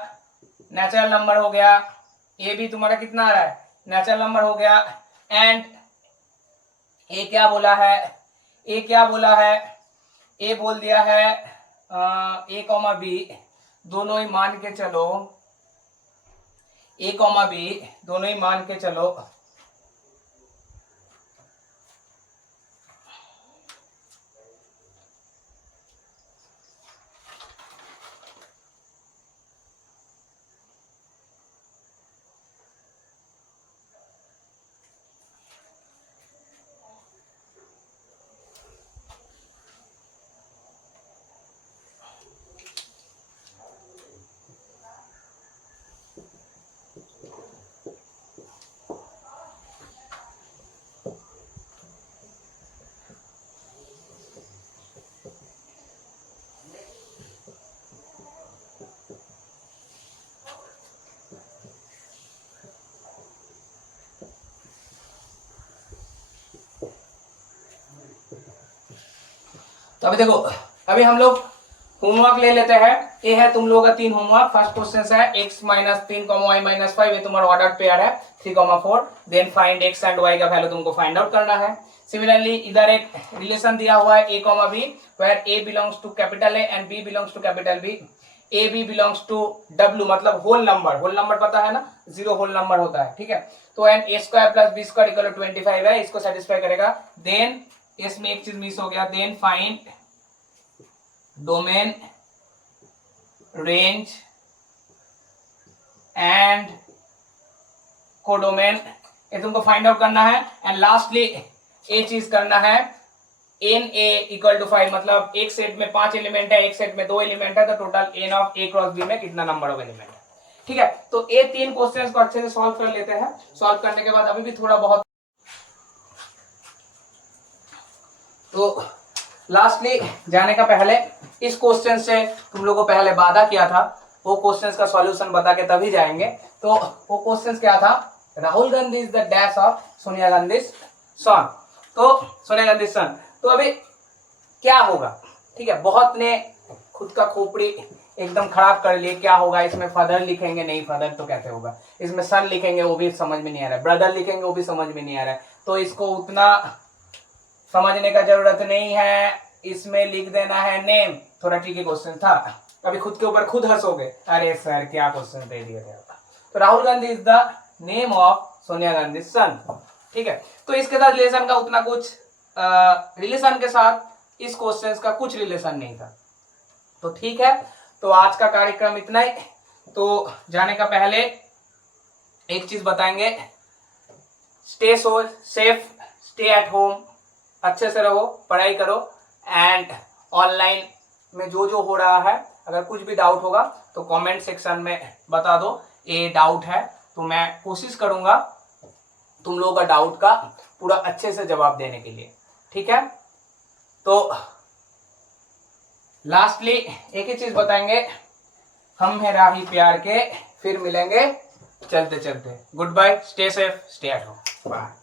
नेचुरल नंबर हो गया ए भी तुम्हारा कितना आ रहा है, नेचुरल नंबर हो गया। एंड ए क्या बोला है, ए क्या बोला है, ए बोल दिया है ए कॉमा बी दोनों ही मान के चलो, ए कॉमा बी दोनों ही मान के चलो तो अभी देखो, अभी हम लोग होमवर्क ले लेते हैं। ये है तुम लोगों का 3 होमवर्क। फर्स्ट क्वेश्चन है x माइनस 3 y माइनस 5, ये तुम्हारा ऑर्डर पेयर है 3,4। Then find x and y का वैल्यू तुमको फाइंड आउट करना है। सिमिलरली इधर एक रिलेशन दिया हुआ है a, b where a belongs to capital A and b belongs to capital B। a b belongs to w मतलब होल नंबर पता है ना, 0 होल नंबर होता है, ठीक है। तो and a square plus b square equal to 25 है, इसको सेटिस्फाई करेगा। देन इसमें एक चीज मिस हो गया, then find domain range and codomain, ये तुमको फाइंड आउट करना है। एंड लास्टली ये चीज करना है, एन ए इक्वल टू 5 मतलब एक सेट में 5 एलिमेंट है, एक सेट में 2 एलिमेंट है, तो total n of A cross B में कितना नंबर ऑफ एलिमेंट है, ठीक है। तो ये 3 क्वेश्चंस को अच्छे से सॉल्व कर लेते हैं। सॉल्व करने के बाद अभी भी थोड़ा बहुत, तो लास्टली जाने का पहले इस क्वेश्चन से तुम लोगों को पहले वादा किया था, वो क्वेश्चंस का सॉल्यूशन बता के तभी जाएंगे। तो वो क्वेश्चंस क्या था, Rahul Gandhi is the dash of Sonia Gandhi son. तो सोनिया गांधी सन, तो अभी क्या होगा, ठीक है। बहुत ने खुद का खोपड़ी एकदम खराब कर लिए, क्या होगा इसमें, फादर लिखेंगे, नहीं फादर तो कैसे होगा, इसमें सन लिखेंगे वो भी समझ में नहीं आ रहा है, ब्रदर लिखेंगे वो भी समझ में नहीं आ रहा है, तो इसको उतना समझने का जरूरत नहीं है, इसमें लिख देना है नेम। थोड़ा ट्रिकी क्वेश्चन था, अभी खुद के ऊपर खुद हंसोगे, अरे सर क्या क्वेश्चन दे दिया था। तो Rahul Gandhi is the name of Sonia Gandhi son, ठीक है। तो इसके साथ रिलेशन का उतना कुछ रिलेशन के साथ इस क्वेश्चन का कुछ रिलेशन नहीं था, तो ठीक है। तो आज का कार्यक्रम इतना ही। तो जाने का पहले एक चीज बताएंगे, stay safe, stay at home, अच्छे से रहो, पढ़ाई करो। एंड ऑनलाइन में जो हो रहा है, अगर कुछ भी डाउट होगा तो कमेंट सेक्शन में बता दो, ये डाउट है, तो मैं कोशिश करूंगा तुम लोगों का डाउट का पूरा अच्छे से जवाब देने के लिए, ठीक है। तो लास्टली एक ही चीज बताएंगे, हम हैं राही प्यार के, फिर मिलेंगे चलते चलते। Good bye, stay safe, stay at home, bye.